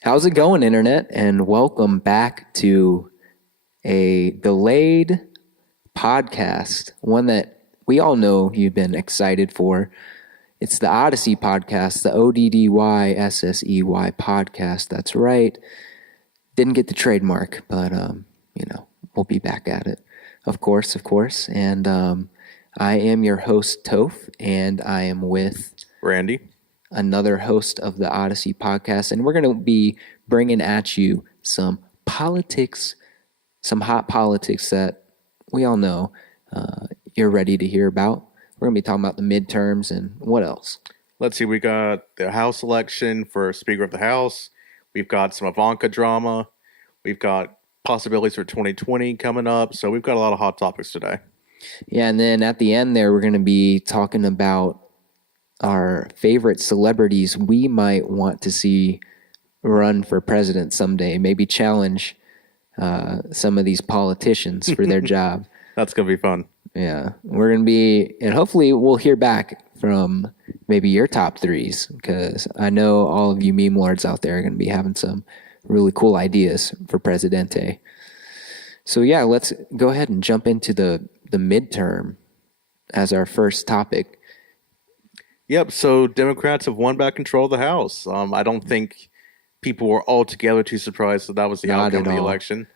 How's it going, Internet? And welcome back to a delayed podcast, one that we all know you've been excited for. It's the Odyssey Podcast, the Oddyssey podcast. That's right. Didn't get the trademark, but, we'll be back at it. Of course. And I am your host, Toph, and I am with Randy. Another host of the Odyssey Podcast, and we're going to be bringing at you some politics, some hot politics that we all know you're ready to hear about. We're going to be talking about the midterms and what else? Let's see, we got the House election for Speaker of the House. We've got some Ivanka drama. We've got possibilities for 2020 coming up. So we've got a lot of hot topics today. Yeah, and then at the end there, we're going to be talking about our favorite celebrities we might want to see run for president someday, maybe challenge some of these politicians for their job. That's going to be fun. Yeah, we're going to be, and hopefully we'll hear back from maybe your top threes, because I know all of you meme lords out there are going to be having some really cool ideas for Presidente. So yeah, let's go ahead and jump into the midterm as our first topic. Yep, so Democrats have won back control of the House. I don't think people were altogether too surprised that was the outcome of the election.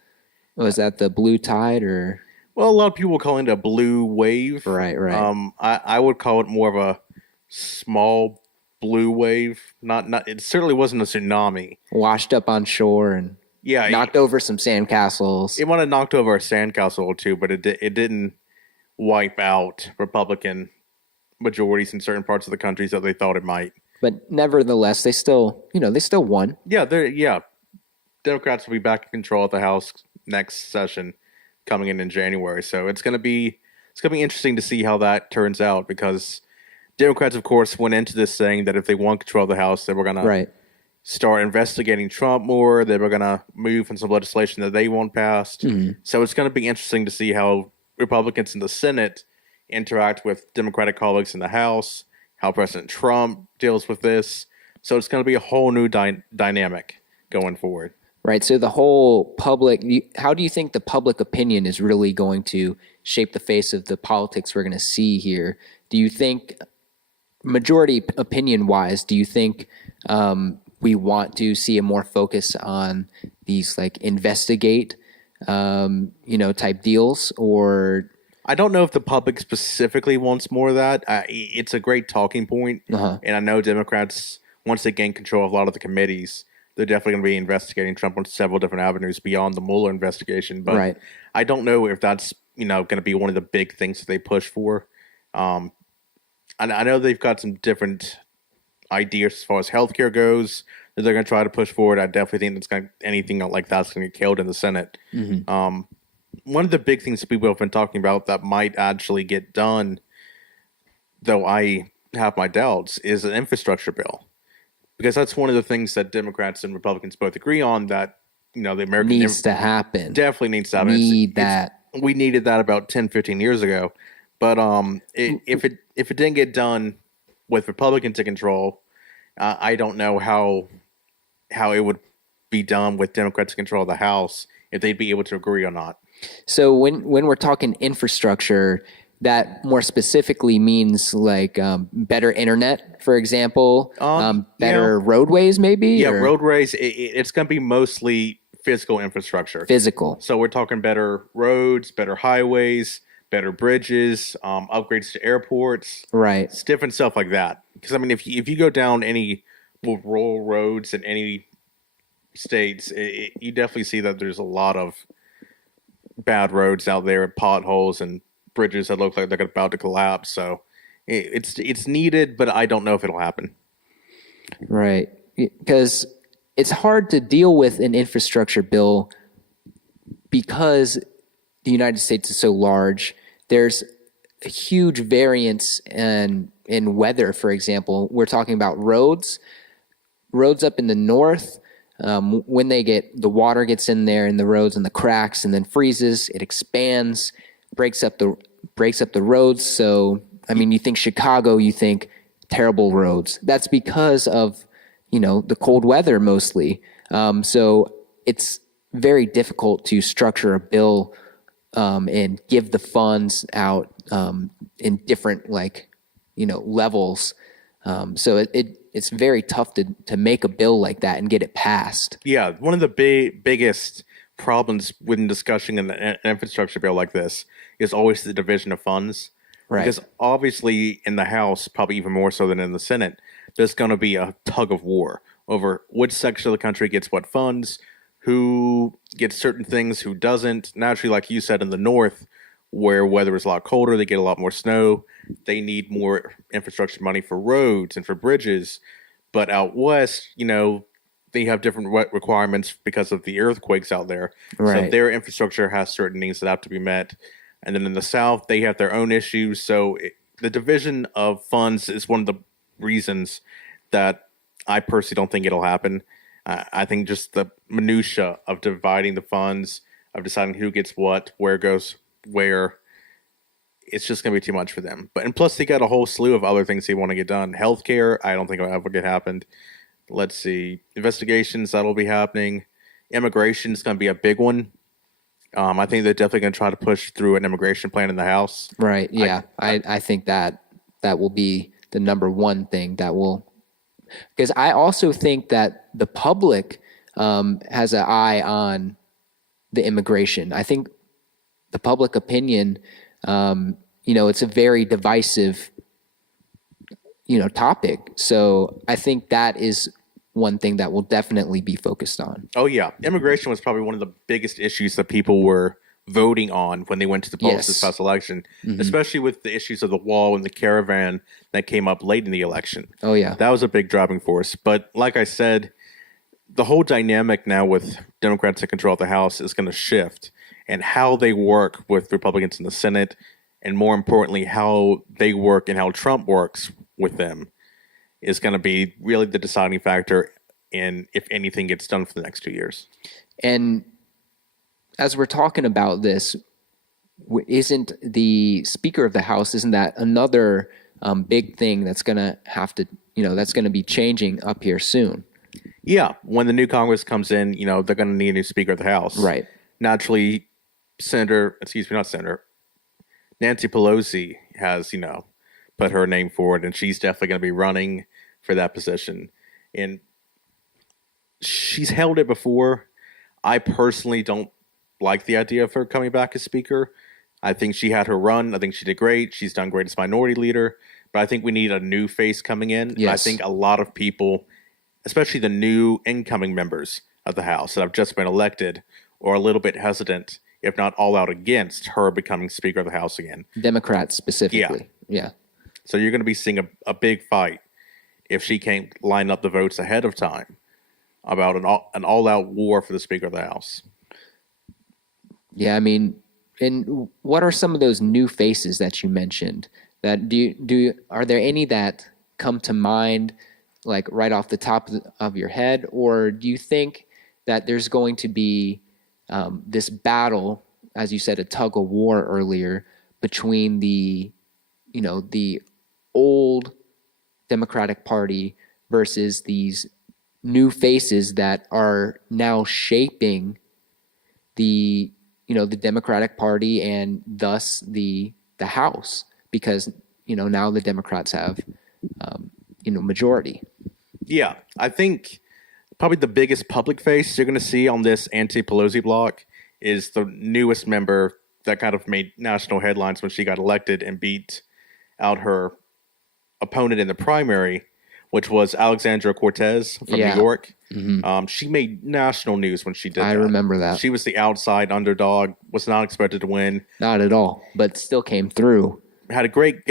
Was that the blue tide or? Well, a lot of people were calling it a blue wave. Right. I would call it more of a small blue wave. Not. It certainly wasn't a tsunami. Washed up on shore and knocked over some sandcastles. It might have knocked over a sandcastle or two, but it didn't wipe out Republican majorities in certain parts of the country that they thought it might. But nevertheless, they still won. Yeah. Democrats will be back in control of the House next session coming in January. So it's going to be interesting to see how that turns out, because Democrats, of course, went into this saying that if they won control of the House, they were going to start investigating Trump more. They were going to move on some legislation that they want passed. Mm-hmm. So it's going to be interesting to see how Republicans in the Senate interact with Democratic colleagues in the House, how President Trump deals with this. So it's going to be a whole new dynamic going forward. Right. So the whole public, how do you think the public opinion is really going to shape the face of the politics we're going to see here? Do you think, majority opinion wise, do you think we want to see a more focus on these like investigate, type deals, or? I don't know if the public specifically wants more of that. It's a great talking point. And I know Democrats, once they gain control of a lot of the committees, they're definitely going to be investigating Trump on several different avenues beyond the Mueller investigation. But I don't know if that's going to be one of the big things that they push for. I know they've got some different ideas as far as healthcare goes that they're going to try to push forward. I definitely think anything like that's going to get killed in the Senate. Mm-hmm. One of the big things that people have been talking about that might actually get done, though I have my doubts, is an infrastructure bill. Because that's one of the things that Democrats and Republicans both agree on, that the American needs to happen. Definitely needs to happen. We needed that about 10, 15 years ago. But if it didn't get done with Republicans in control, I don't know how it would be done with Democrats in control of the House, if they'd be able to agree or not. So when we're talking infrastructure, that more specifically means like better internet, for example, better roadways maybe? Yeah, roadways. It's going to be mostly physical infrastructure. Physical. So we're talking better roads, better highways, better bridges, upgrades to airports. Right. It's different stuff like that. Because, if you go down any rural roads in any states, you definitely see that there's a lot of bad roads out there, potholes and bridges that look like they're about to collapse. So it's needed, but I don't know if it'll happen. Right. Because it's hard to deal with an infrastructure bill because the United States is so large. There's a huge variance in weather, for example. We're talking about roads up in the north. When the water gets in there in the roads and the cracks and then freezes, it expands, breaks up the roads. So, you think Chicago, you think terrible roads. That's because of, the cold weather mostly. So it's very difficult to structure a bill and give the funds out in different levels. So it's very tough to make a bill like that and get it passed. Yeah, one of the biggest problems when discussing an infrastructure bill like this is always the division of funds. Right. Because obviously in the House, probably even more so than in the Senate, there's going to be a tug of war over which section of the country gets what funds, who gets certain things, who doesn't. Naturally, like you said, in the North, where weather is a lot colder, they get a lot more snow. They need more infrastructure money for roads and for bridges. But out West, they have different requirements because of the earthquakes out there. Right. So their infrastructure has certain needs that have to be met. And then in the South, they have their own issues. So the division of funds is one of the reasons that I personally don't think it'll happen. I think just the minutia of dividing the funds, of deciding who gets what, where goes where, it's just going to be too much for them. And plus, they got a whole slew of other things they want to get done. Healthcare, I don't think will ever get happened. Let's see. Investigations, that'll be happening. Immigration is going to be a big one. I think they're definitely going to try to push through an immigration plan in the House. Right. Yeah. I think that will be the number one thing that will, because I also think that the public has an eye on the immigration. I think the public opinion, it's a very divisive, topic. So I think that is one thing that will definitely be focused on. Oh, yeah. Immigration was probably one of the biggest issues that people were voting on when they went to the polls this past election, especially with the issues of the wall and the caravan that came up late in the election. Oh, yeah. That was a big driving force. But like I said, the whole dynamic now with Democrats in control of the House is going to shift, and how they work with Republicans in the Senate, and more importantly, how they work and how Trump works with them is going to be really the deciding factor in if anything gets done for the next 2 years. And as we're talking about this, isn't the Speaker of the House, isn't that another big thing that's going to have to, that's going to be changing up here soon? Yeah. When the new Congress comes in, they're going to need a new Speaker of the House. Right. Naturally, Nancy Pelosi has, put her name forward, and she's definitely going to be running for that position. And she's held it before. I personally don't like the idea of her coming back as Speaker. I think she had her run. I think she did great. She's done great as minority leader. But I think we need a new face coming in. Yes. I think a lot of people, especially the new incoming members of the House that have just been elected, are a little bit hesitant, if not all out against her becoming Speaker of the House again. Democrats specifically. Yeah. So you're going to be seeing a big fight if she can't line up the votes ahead of time about an all-out war for the Speaker of the House. Yeah, I mean, and what are some of those new faces that you mentioned? That are there any that come to mind, like right off the top of your head, or do you think that there's going to be this battle, as you said, a tug of war earlier, between the old Democratic Party versus these new faces that are now shaping the Democratic Party and thus the House, because now the Democrats have majority. Yeah, I think probably the biggest public face you're going to see on this anti-Pelosi block is the newest member that kind of made national headlines when she got elected and beat out her opponent in the primary, which was Alexandria Cortez from New York. Mm-hmm. She made national news when she did that. I remember that. She was the outside underdog, was not expected to win. Not at all, but still came through. Had a great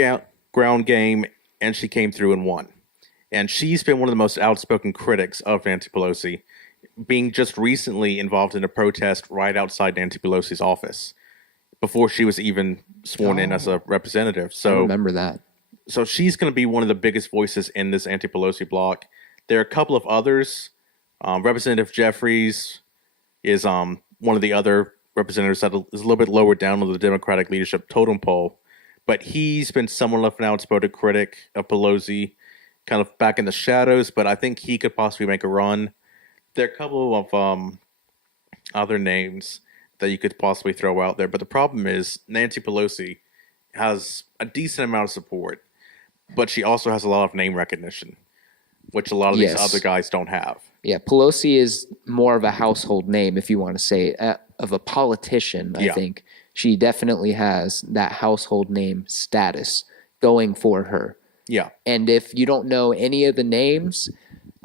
ground game, and she came through and won. And she's been one of the most outspoken critics of Nancy Pelosi, being just recently involved in a protest right outside Nancy Pelosi's office before she was even sworn in as a representative. So I remember that. So she's going to be one of the biggest voices in this anti-Pelosi bloc. There are a couple of others. Representative Jeffries is one of the other representatives that is a little bit lower down on the Democratic leadership totem pole. But he's been somewhat of an outspoken critic of Pelosi. kind of back in the shadows, but I think he could possibly make a run. There are a couple of other names that you could possibly throw out there, but the problem is Nancy Pelosi has a decent amount of support, but she also has a lot of name recognition, which a lot of these other guys don't have. Yeah, Pelosi is more of a household name, if you want to say, of a politician, I think. She definitely has that household name status going for her. Yeah. And if you don't know any of the names,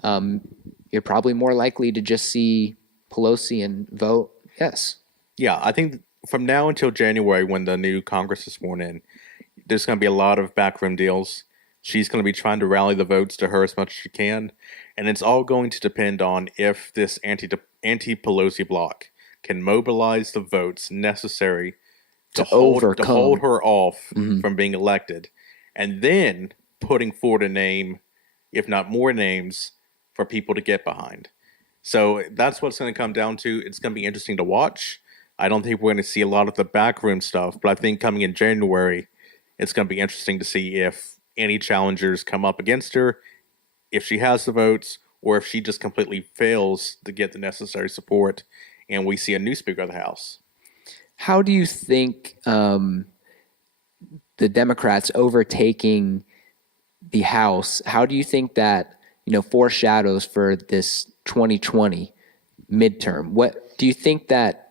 you're probably more likely to just see Pelosi and vote yes. Yeah, I think from now until January, when the new Congress is sworn in, there's going to be a lot of backroom deals. She's going to be trying to rally the votes to her as much as she can. And it's all going to depend on if this anti-Pelosi bloc can mobilize the votes necessary to hold her off from being elected. And then putting forward a name, if not more names, for people to get behind. So that's what it's going to come down to. It's going to be interesting to watch. I don't think we're going to see a lot of the backroom stuff, but I think coming in January, it's going to be interesting to see if any challengers come up against her, if she has the votes, or if she just completely fails to get the necessary support, and we see a new Speaker of the House. How do you think the Democrats overtaking the House, how do you think that, foreshadows for this 2020 midterm? What do you think that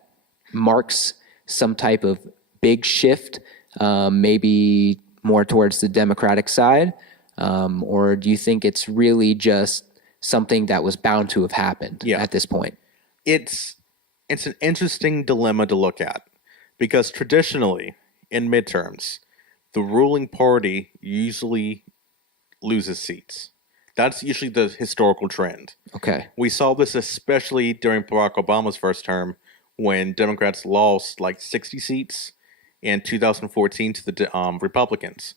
marks some type of big shift, maybe more towards the Democratic side? Or do you think it's really just something that was bound to have happened at this point? It's an interesting dilemma to look at, because traditionally in midterms, the ruling party usually loses seats. That's usually the historical trend. Okay. We saw this especially during Barack Obama's first term, when Democrats lost like 60 seats in 2014 to the Republicans.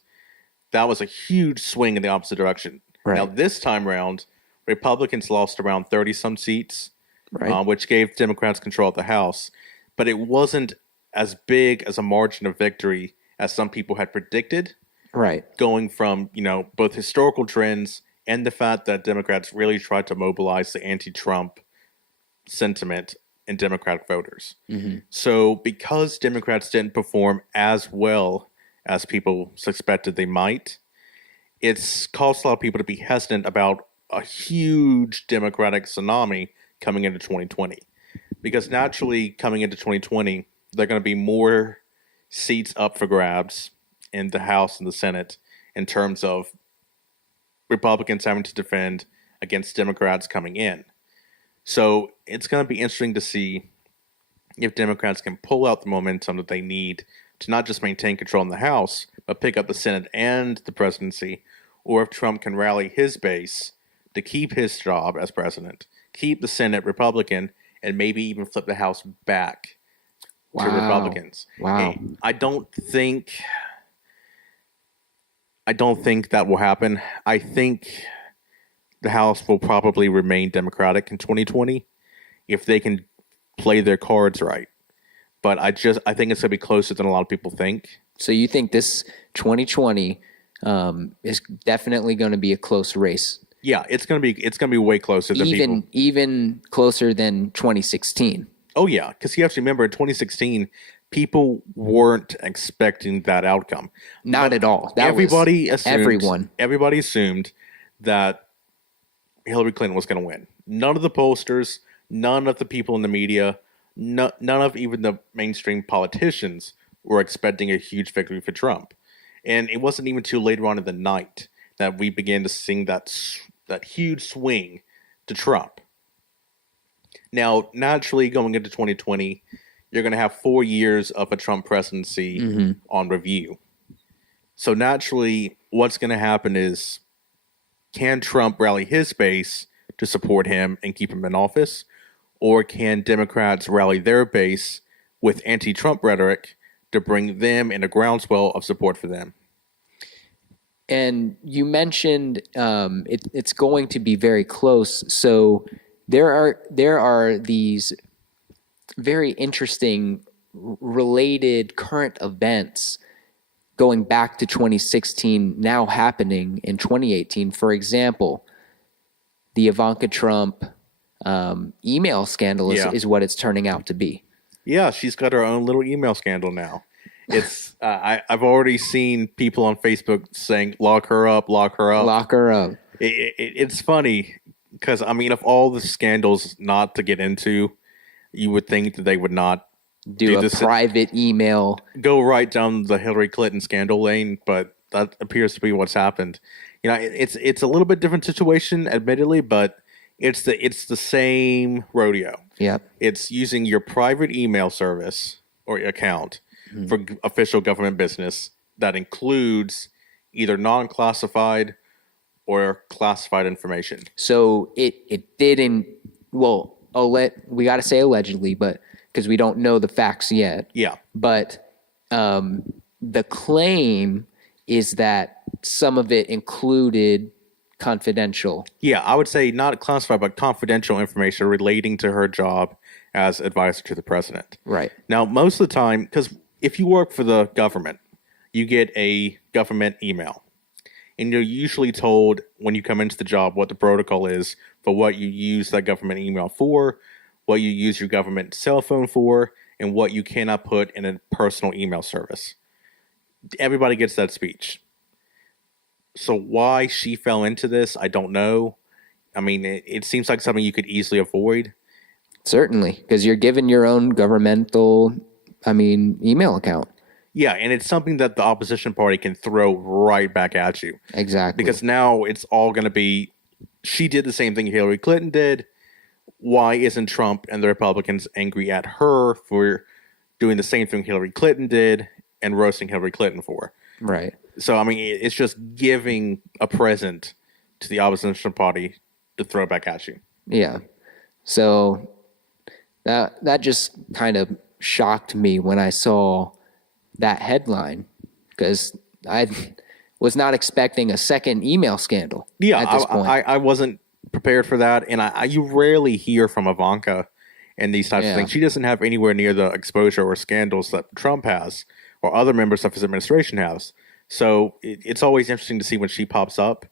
That was a huge swing in the opposite direction. Right. Now, this time around, Republicans lost around 30-some seats, which gave Democrats control of the House. But it wasn't as big as a margin of victory as some people had predicted. Right. Going from, both historical trends and the fact that Democrats really tried to mobilize the anti-Trump sentiment in Democratic voters. Mm-hmm. So because Democrats didn't perform as well as people suspected they might, it's caused a lot of people to be hesitant about a huge Democratic tsunami coming into 2020. Because naturally, coming into 2020, there are going to be more seats up for grabs in the House and the Senate in terms of Republicans having to defend against Democrats coming in. So it's going to be interesting to see if Democrats can pull out the momentum that they need to not just maintain control in the House, but pick up the Senate and the presidency, or if Trump can rally his base to keep his job as president, keep the Senate Republican, and maybe even flip the House back to Republicans. Wow. I don't think that will happen. I think the House will probably remain Democratic in 2020 if they can play their cards right. But I think it's going to be closer than a lot of people think. So you think this 2020 is definitely going to be a close race? Yeah, it's going to be way closer than people. Even closer than 2016. Oh yeah, because you have to remember in 2016, people weren't expecting that outcome. Not at all. Everybody assumed that Hillary Clinton was going to win. None of the pollsters, none of the people in the media, none of even the mainstream politicians were expecting a huge victory for Trump. And it wasn't even too later on in the night that we began to see that huge swing to Trump. Now, naturally, going into 2020, you're going to have 4 years of a Trump presidency on review. So naturally, what's going to happen is, can Trump rally his base to support him and keep him in office? Or can Democrats rally their base with anti-Trump rhetoric to bring them in a groundswell of support for them? And you mentioned it's going to be very close. So there are these very interesting related current events going back to 2016 now happening in 2018. For example, the Ivanka Trump email scandal is what it's turning out to be. Yeah, she's got her own little email scandal now. It's I've already seen people on Facebook saying, lock her up, lock her up. Lock her up. It's funny because, I mean, of all the scandals not to get into, you would think that they would not do a private email. Go right down the Hillary Clinton scandal lane, but that appears to be what's happened. You know, it's a little bit different situation, admittedly, but it's the same rodeo. Yep. It's using your private email service or account for official government business that includes either non-classified or classified information. So it didn't. Well, we got to say allegedly, but because we don't know the facts yet. Yeah. But the claim is that some of it included confidential. Yeah, I would say not classified, but confidential information relating to her job as advisor to the president. Right. Now, most of the time, because if you work for the government, you get a government email. And you're usually told when you come into the job what the protocol is for what you use that government email for, what you use your government cell phone for, and what you cannot put in a personal email service. Everybody gets that speech. So why she fell into this, I don't know. I mean, it seems like something you could easily avoid. Certainly, because you're given your own governmental, email account. Yeah, and it's something that the opposition party can throw right back at you. Exactly. Because now it's all going to be, she did the same thing Hillary Clinton did. Why isn't Trump and the Republicans angry at her for doing the same thing Hillary Clinton did and roasting Hillary Clinton for? Right. So, I mean, it's just giving a present to the opposition party to throw back at you. Yeah. So that just kind of shocked me when I saw that headline, because I was not expecting a second email scandal. Yeah, at this point. I wasn't prepared for that, and you rarely hear from Ivanka and these types of things. She doesn't have anywhere near the exposure or scandals that Trump has or other members of his administration has. So it's always interesting to see when she pops up.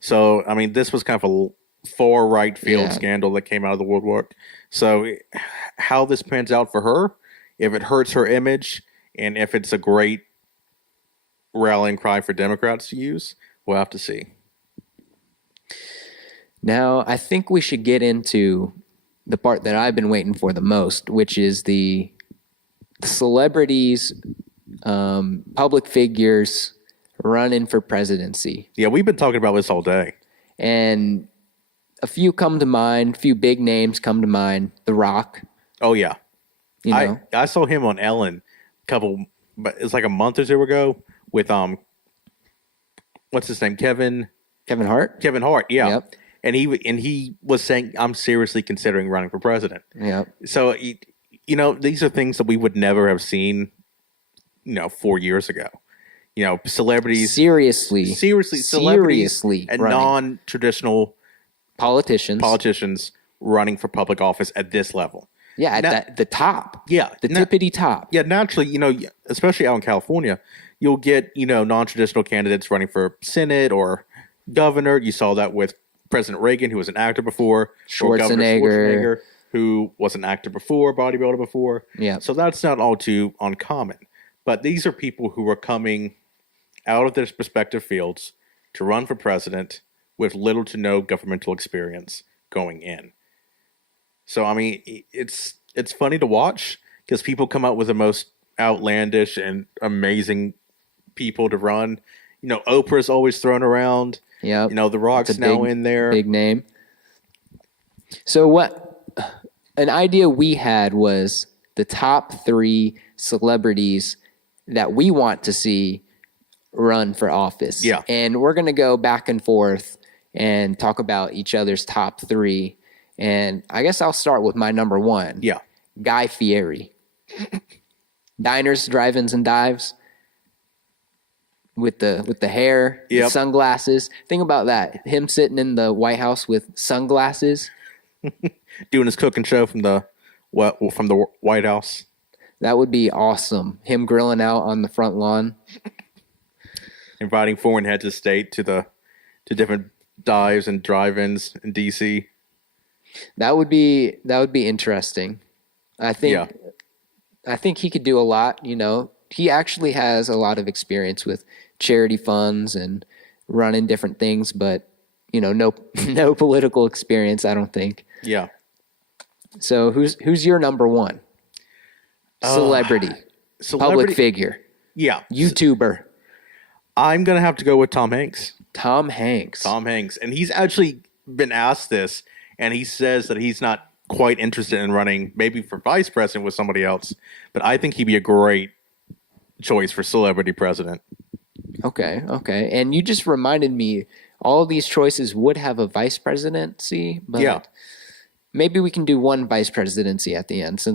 So, I mean, this was kind of a far right field scandal that came out of the woodwork. So how this pans out for her, if it hurts her image, and if it's a great rallying cry for Democrats to use, we'll have to see. Now, I think we should get into the part that I've been waiting for the most, which is the celebrities, public figures running for presidency. Yeah, we've been talking about this all day. And a few come to mind, a few big names come to mind. The Rock. Oh, yeah. You know? I saw him on Ellen but it's like a month or two ago with what's his name? Kevin Hart? Kevin Hart, yeah. Yep. And he was saying, I'm seriously considering running for president. Yep. So, these are things that we would never have seen, 4 years ago. Celebrities. Seriously, celebrities and running. non-traditional politicians running for public office at this level. Yeah, at the top. Yeah. The tippity top. Yeah, naturally, especially out in California, you'll get, non-traditional candidates running for Senate or governor. You saw that with President Reagan, who was an actor before. Or Governor Schwarzenegger, who was an actor before, bodybuilder before. Yeah. So that's not all too uncommon. But these are people who are coming out of their respective fields to run for president with little to no governmental experience going in. So, I mean, it's funny to watch because people come out with the most outlandish and amazing people to run. Oprah's always thrown around. Yeah. The Rock's now in there. Big name. So an idea we had was the top 3 celebrities that we want to see run for office. Yeah. And we're going to go back and forth and talk about each other's top 3. And I guess I'll start with my number 1. Yeah. Guy Fieri. Diners, drive-ins, and dives. With the hair, yep. The sunglasses. Think about that. Him sitting in the White House with sunglasses. Doing his cooking show from the White House. That would be awesome. Him grilling out on the front lawn. inviting foreign heads of state to different dives and drive-ins in DC. That would be interesting. I think he could do a lot. He actually has a lot of experience with charity funds and running different things, but no political experience, I don't think. Yeah. So who's your number one? Celebrity, public figure. Yeah. YouTuber. I'm going to have to go with Tom Hanks. Tom Hanks. And he's actually been asked this, and he says that he's not quite interested in running maybe for vice president with somebody else, but I think he'd be a great choice for celebrity president. Okay. And you just reminded me, all of these choices would have a vice presidency, but maybe we can do one vice presidency at the end. We'll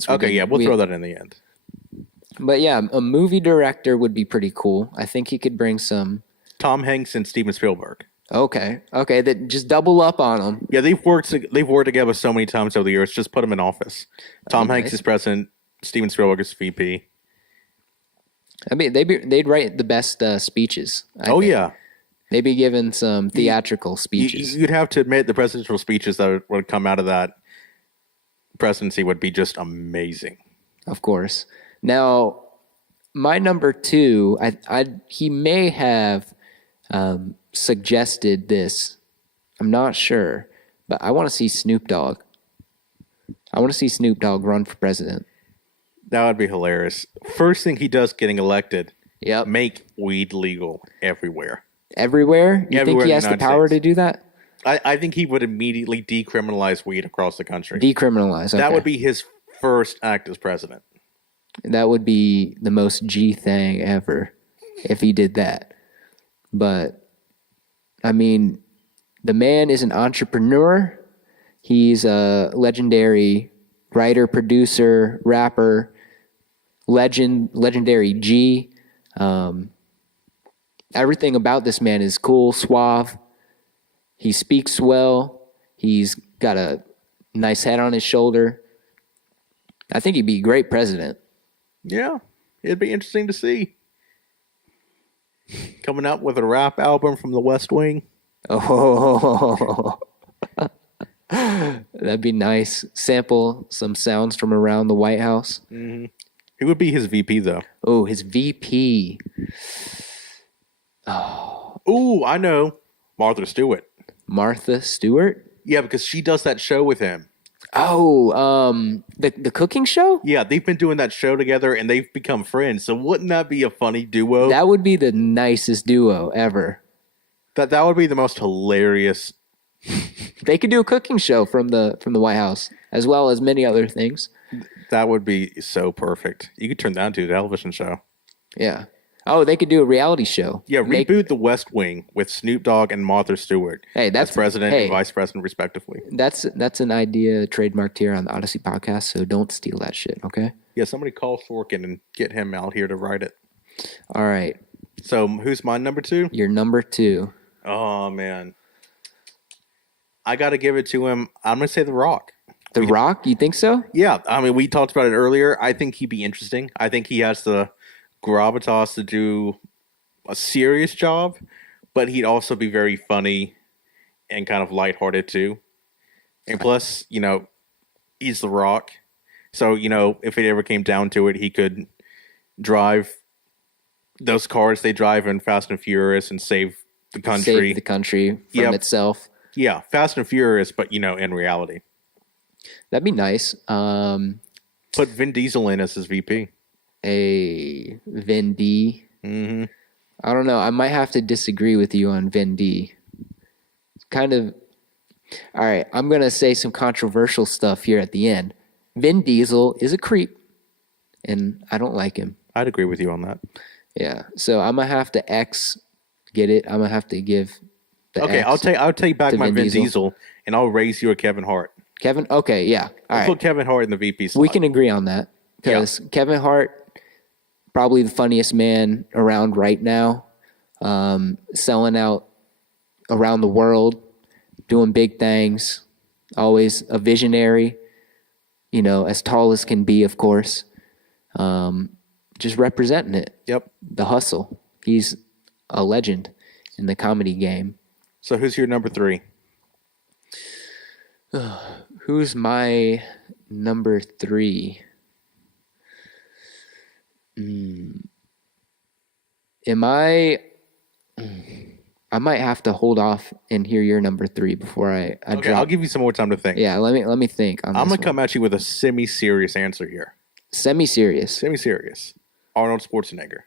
throw that in the end. But yeah, a movie director would be pretty cool. I think he could bring some... Tom Hanks and Steven Spielberg. Okay, that just double up on them. Yeah, they've worked together so many times over the years. Just put them in office. Tom Hanks is president. Steven Spielberg is VP. I mean, they'd write the best speeches. I think. Yeah. They'd be given some theatrical speeches. You'd have to admit the presidential speeches that would come out of that presidency would be just amazing. Of course. Now, my number two, he may have suggested this. I'm not sure, but I want to see Snoop Dogg. I want to see Snoop Dogg run for president. That would be hilarious. First thing he does getting elected, make weed legal everywhere. Everywhere? You think he has the power to do that? I think he would immediately decriminalize weed across the country. Decriminalize, okay. That would be his first act as president. That would be the most G thing ever if he did that. But, I mean, the man is an entrepreneur. He's a legendary writer, producer, rapper, legendary G. Everything about this man is cool, suave. He speaks well. He's got a nice head on his shoulder. I think he'd be a great president. Yeah, it'd be interesting to see. Coming out with a rap album from the West Wing. Oh, that'd be nice. Sample some sounds from around the White House. Mm-hmm. Who would be his VP, though? Oh, his VP. Oh, I know. Martha Stewart. Martha Stewart? Yeah, because she does that show with him. Oh, the cooking show? Yeah, they've been doing that show together, and they've become friends. So wouldn't that be a funny duo? That would be the nicest duo ever. That would be the most hilarious. They could do a cooking show from the White House, as well as many other things. That would be so perfect. You could turn that into a television show. Yeah. Oh, they could do a reality show. Yeah, reboot The West Wing with Snoop Dogg and Martha Stewart. Hey, that's president and vice president, respectively. That's an idea trademarked here on the Odyssey podcast, so don't steal that shit, okay? Yeah, somebody call Sorkin and get him out here to write it. All right. So who's my number two? Your number two. Oh, man. I got to give it to him. I'm going to say The Rock. The Rock? You think so? Yeah. I mean, we talked about it earlier. I think he'd be interesting. I think he has the gravitas to do a serious job, but he'd also be very funny and kind of lighthearted too. And plus, he's The Rock. So, if it ever came down to it, he could drive those cars they drive in Fast and Furious and save the country. Save the country from itself. Yeah, Fast and Furious, but, in reality. That'd be nice. Put Vin Diesel in as his VP. A Vin D. Mm-hmm. I don't know. I might have to disagree with you on Vin D. It's kind of... All right, I'm going to say some controversial stuff here at the end. Vin Diesel is a creep, and I don't like him. I'd agree with you on that. Yeah, so I'm going to have to get it? I'm going to have to give the Okay, X I'll take back my Vin Diesel. Diesel, and I'll raise you a Kevin Hart. Kevin? Okay, yeah. All right. Put Kevin Hart in the VP slot. We can agree on that. Because Kevin Hart, probably the funniest man around right now, selling out around the world, doing big things, always a visionary, as tall as can be, of course, just representing it. Yep. The hustle. He's a legend in the comedy game. So who's your number 3? Who's my number 3? I might have to hold off and hear your number 3 before I Okay, drop. I'll give you some more time to think. Yeah, let me think on I'm this going to come at you with a semi-serious answer here. Semi-serious. Semi-serious. Arnold Schwarzenegger.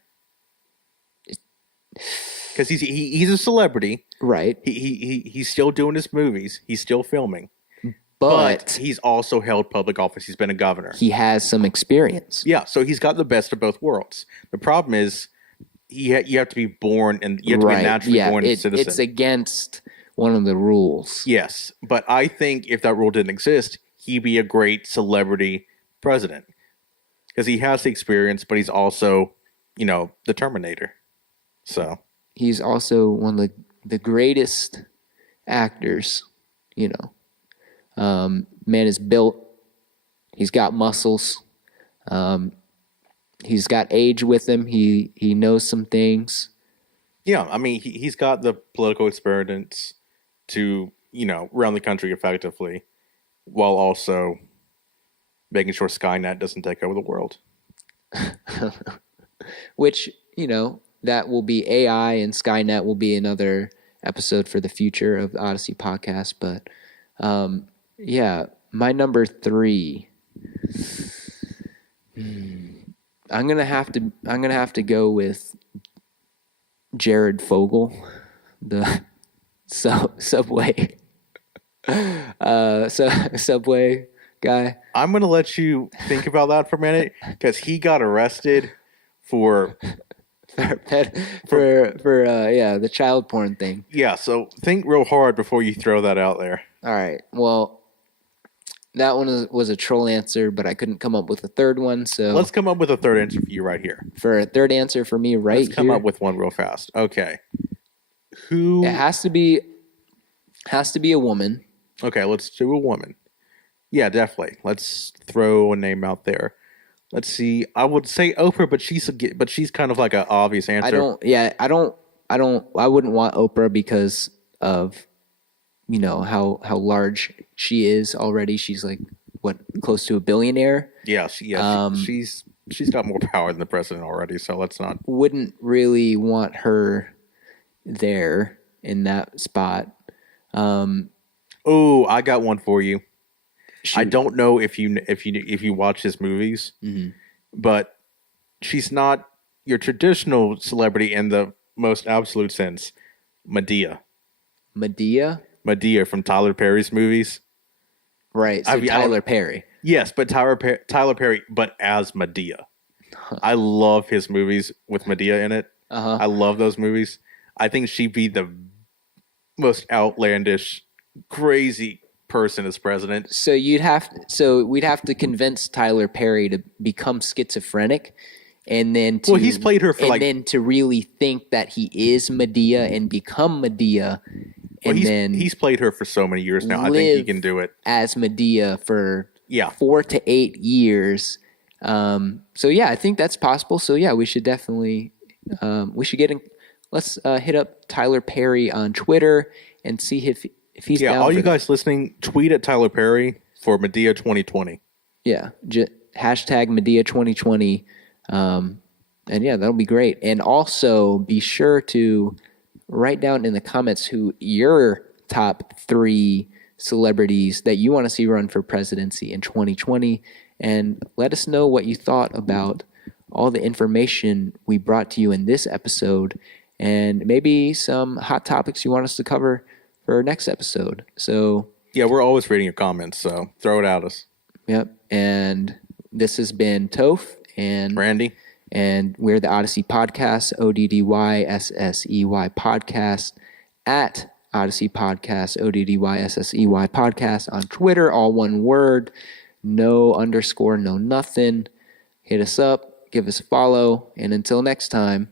Because he's a celebrity. Right. He's still doing his movies. He's still filming. But he's also held public office. He's been a governor. He has some experience. Yeah, so he's got the best of both worlds. The problem is you have to be born, and you have to be naturally born a citizen. It's against one of the rules. Yes, but I think if that rule didn't exist, he'd be a great celebrity president. Because he has the experience, but he's also, the Terminator. So he's also one of the greatest actors, man is built. He's got muscles. He's got age with him. He knows some things. Yeah, I mean, he's got the political experience to, run the country effectively while also making sure Skynet doesn't take over the world. Which, that will be AI, and Skynet will be another episode for the future of the Odyssey podcast. But, yeah, my number 3. I'm gonna have to go with Jared Fogle, the Subway Subway guy. I'm gonna let you think about that for a minute because he got arrested for the child porn thing. Yeah, so think real hard before you throw that out there. All right. Well, that one was a troll answer, but I couldn't come up with a third one. So let's come up with a third answer for you right here. For a third answer for me right here. Let's come up with one real fast. Okay. Who? It has to be a woman. Okay, let's do a woman. Yeah, definitely. Let's throw a name out there. Let's see. I would say Oprah, but she's kind of like an obvious answer. I wouldn't want Oprah because of how large she is already. She's like close to a billionaire. Yeah, she's got more power than the president already. So let's not. Wouldn't really want her there in that spot. Oh, I got one for you. Shoot. I don't know if you watch his movies, but she's not your traditional celebrity in the most absolute sense. Medea from Tyler Perry's movies. Right, so Tyler Perry. Yes, but Tyler Perry, but as Medea. I love his movies with Medea in it. I love those movies. I think she'd be the most outlandish, crazy person as president. So we'd have to convince Tyler Perry to become schizophrenic, and then he's played her for then to really think that he is Medea and become Medea. He's played her for so many years now. I think he can do it as Medea for 4 to 8 years. So yeah, I think that's possible. So yeah, we should definitely let's hit up Tyler Perry on Twitter and see if he's down. All you guys listening, tweet at Tyler Perry for Medea 2020. Yeah, hashtag Medea 2020. And yeah, that'll be great. And also be sure to write down in the comments who your top 3 celebrities that you want to see run for presidency in 2020. And let us know what you thought about all the information we brought to you in this episode, and maybe some hot topics you want us to cover for our next episode. So yeah, we're always reading your comments, so throw it at us. Yep. And this has been Toph and Randy. And we're the Odyssey Podcast, OddySSEY Podcast, at Odyssey Podcast, OddySSEY Podcast on Twitter, all one word, no underscore, no nothing. Hit us up, give us a follow, and until next time,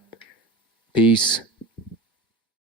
peace.